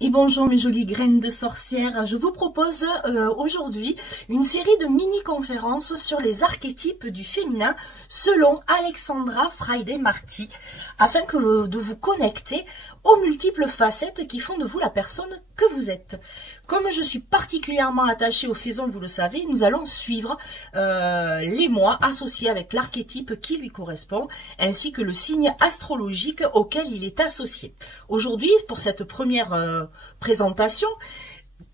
Et bonjour mes jolies graines de sorcières, je vous propose aujourd'hui une série de mini-conférences sur les archétypes du féminin selon Alexandra Friday-Marty, afin de vous connecter aux multiples facettes qui font de vous la personne que vous êtes. Comme je suis particulièrement attachée aux saisons, vous le savez, nous allons suivre les mois associés avec l'archétype qui lui correspond, ainsi que le signe astrologique auquel il est associé. Aujourd'hui, pour cette première présentation,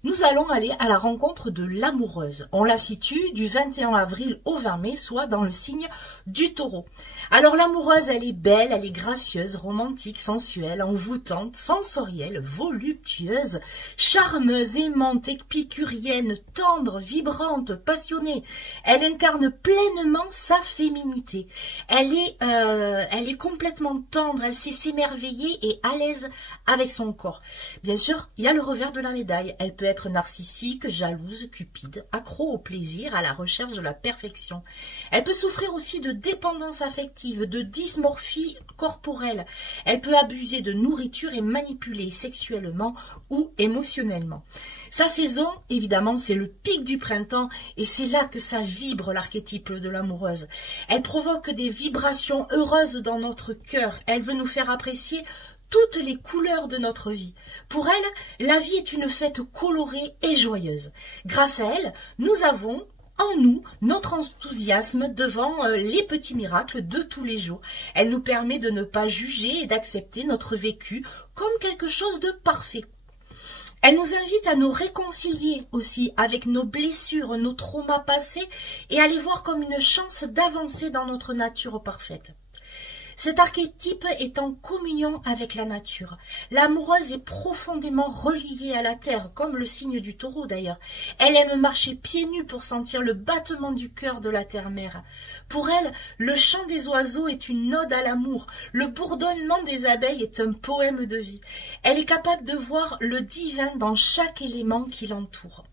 nous allons aller à la rencontre de l'amoureuse. On la situe du 21 avril au 20 mai, soit dans le signe du taureau. Alors l'amoureuse, elle est belle, elle est gracieuse, romantique, sensuelle, envoûtante, sensorielle, voluptueuse, charmeuse, aimante, épicurienne, tendre, vibrante, passionnée. Elle incarne pleinement sa féminité. Elle est complètement tendre, elle sait s'émerveiller et à l'aise avec son corps. Bien sûr, il y a le revers de la médaille. Elle peut être narcissique, jalouse, cupide, accro au plaisir, à la recherche de la perfection. Elle peut souffrir aussi de dépendance affective, de dysmorphie corporelle. Elle peut abuser de nourriture et manipuler sexuellement ou émotionnellement. Sa saison, évidemment, c'est le pic du printemps et c'est là que ça vibre l'archétype de l'amoureuse. Elle provoque des vibrations heureuses dans notre cœur. Elle veut nous faire apprécier toutes les couleurs de notre vie. Pour elle, la vie est une fête colorée et joyeuse. Grâce à elle, nous avons en nous notre enthousiasme devant les petits miracles de tous les jours. Elle nous permet de ne pas juger et d'accepter notre vécu comme quelque chose de parfait. Elle nous invite à nous réconcilier aussi avec nos blessures, nos traumas passés et à les voir comme une chance d'avancer dans notre nature parfaite. Cet archétype est en communion avec la nature. L'amoureuse est profondément reliée à la terre, comme le signe du taureau d'ailleurs. Elle aime marcher pieds nus pour sentir le battement du cœur de la terre-mère. Pour elle, le chant des oiseaux est une ode à l'amour. Le bourdonnement des abeilles est un poème de vie. Elle est capable de voir le divin dans chaque élément qui l'entoure.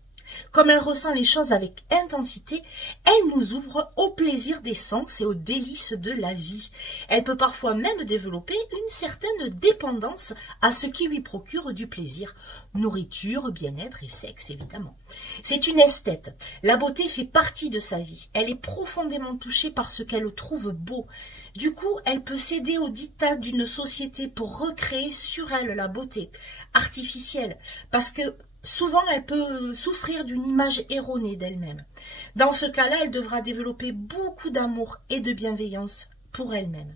Comme elle ressent les choses avec intensité, elle nous ouvre au plaisir des sens et aux délices de la vie. Elle peut parfois même développer une certaine dépendance à ce qui lui procure du plaisir. Nourriture, bien-être et sexe, évidemment. C'est une esthète. La beauté fait partie de sa vie. Elle est profondément touchée par ce qu'elle trouve beau. Du coup, elle peut céder aux dictats d'une société pour recréer sur elle la beauté artificielle, parce que souvent, elle peut souffrir d'une image erronée d'elle-même. Dans ce cas-là, elle devra développer beaucoup d'amour et de bienveillance pour elle-même.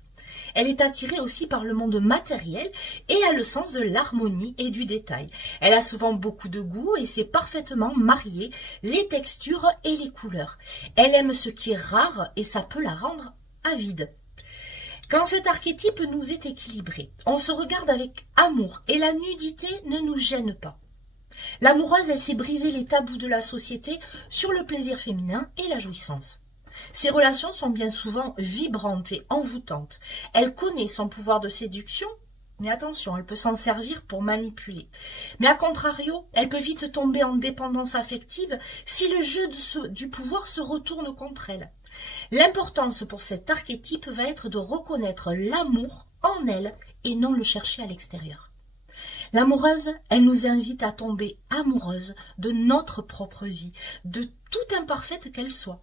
Elle est attirée aussi par le monde matériel et a le sens de l'harmonie et du détail. Elle a souvent beaucoup de goût et sait parfaitement marier les textures et les couleurs. Elle aime ce qui est rare et ça peut la rendre avide. Quand cet archétype nous est équilibré, on se regarde avec amour et la nudité ne nous gêne pas. L'amoureuse, elle sait briser les tabous de la société sur le plaisir féminin et la jouissance. Ses relations sont bien souvent vibrantes et envoûtantes. Elle connaît son pouvoir de séduction, mais attention, elle peut s'en servir pour manipuler. Mais à contrario, elle peut vite tomber en dépendance affective si le jeu du pouvoir se retourne contre elle. L'importance pour cet archétype va être de reconnaître l'amour en elle et non le chercher à l'extérieur. L'amoureuse, elle nous invite à tomber amoureuse de notre propre vie, de toute imparfaite qu'elle soit.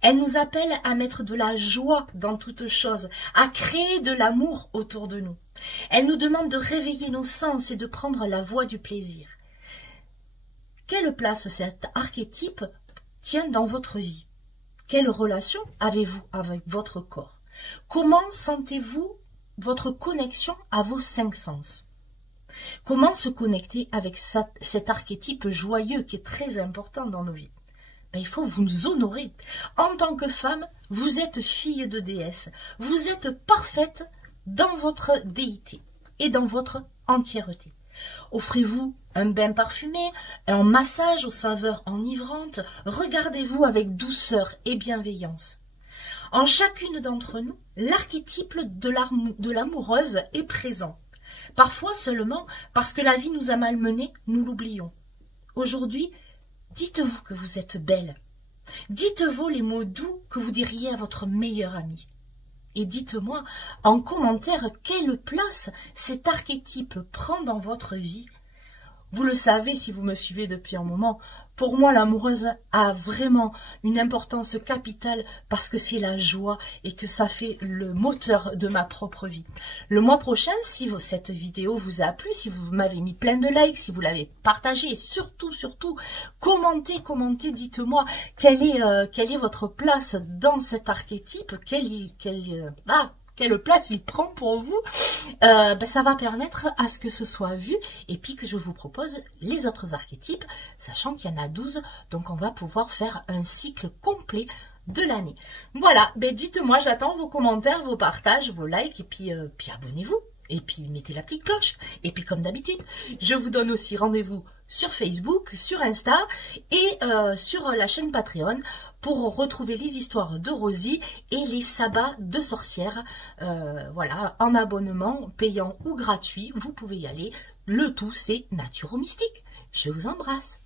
Elle nous appelle à mettre de la joie dans toute chose, à créer de l'amour autour de nous. Elle nous demande de réveiller nos sens et de prendre la voie du plaisir. Quelle place cet archétype tient dans votre vie? Quelle relation avez-vous avec votre corps? Comment sentez-vous votre connexion à vos 5 sens? Comment se connecter avec cet archétype joyeux qui est très important dans nos vies? Il faut vous honorer. En tant que femme, vous êtes fille de déesse. Vous êtes parfaite dans votre déité et dans votre entièreté. Offrez-vous un bain parfumé, un massage aux saveurs enivrantes. Regardez-vous avec douceur et bienveillance. En chacune d'entre nous, l'archétype de l'amoureuse est présent. Parfois seulement parce que la vie nous a malmenés, nous l'oublions. Aujourd'hui, dites-vous que vous êtes belle. Dites-vous les mots doux que vous diriez à votre meilleure amie. Et dites-moi en commentaire quelle place cet archétype prend dans votre vie Vous le savez si vous me suivez depuis un moment. Pour moi, l'amoureuse a vraiment une importance capitale parce que c'est la joie et que ça fait le moteur de ma propre vie. Le mois prochain, si cette vidéo vous a plu, si vous m'avez mis plein de likes, si vous l'avez partagé et surtout, commentez, dites-moi quelle est votre place dans cet archétype, quelle place il prend pour vous, ça va permettre à ce que ce soit vu et puis que je vous propose les autres archétypes, sachant qu'il y en a 12, donc on va pouvoir faire un cycle complet de l'année. Voilà, dites-moi, j'attends vos commentaires, vos partages, vos likes et puis abonnez-vous. Et puis mettez la petite cloche. Et puis comme d'habitude, je vous donne aussi rendez-vous sur Facebook, sur Insta et sur la chaîne Patreon pour retrouver les histoires de Rosie et les sabbats de sorcières. Voilà, en abonnement, payant ou gratuit, vous pouvez y aller. Le tout, c'est Naturo Mystique. Je vous embrasse.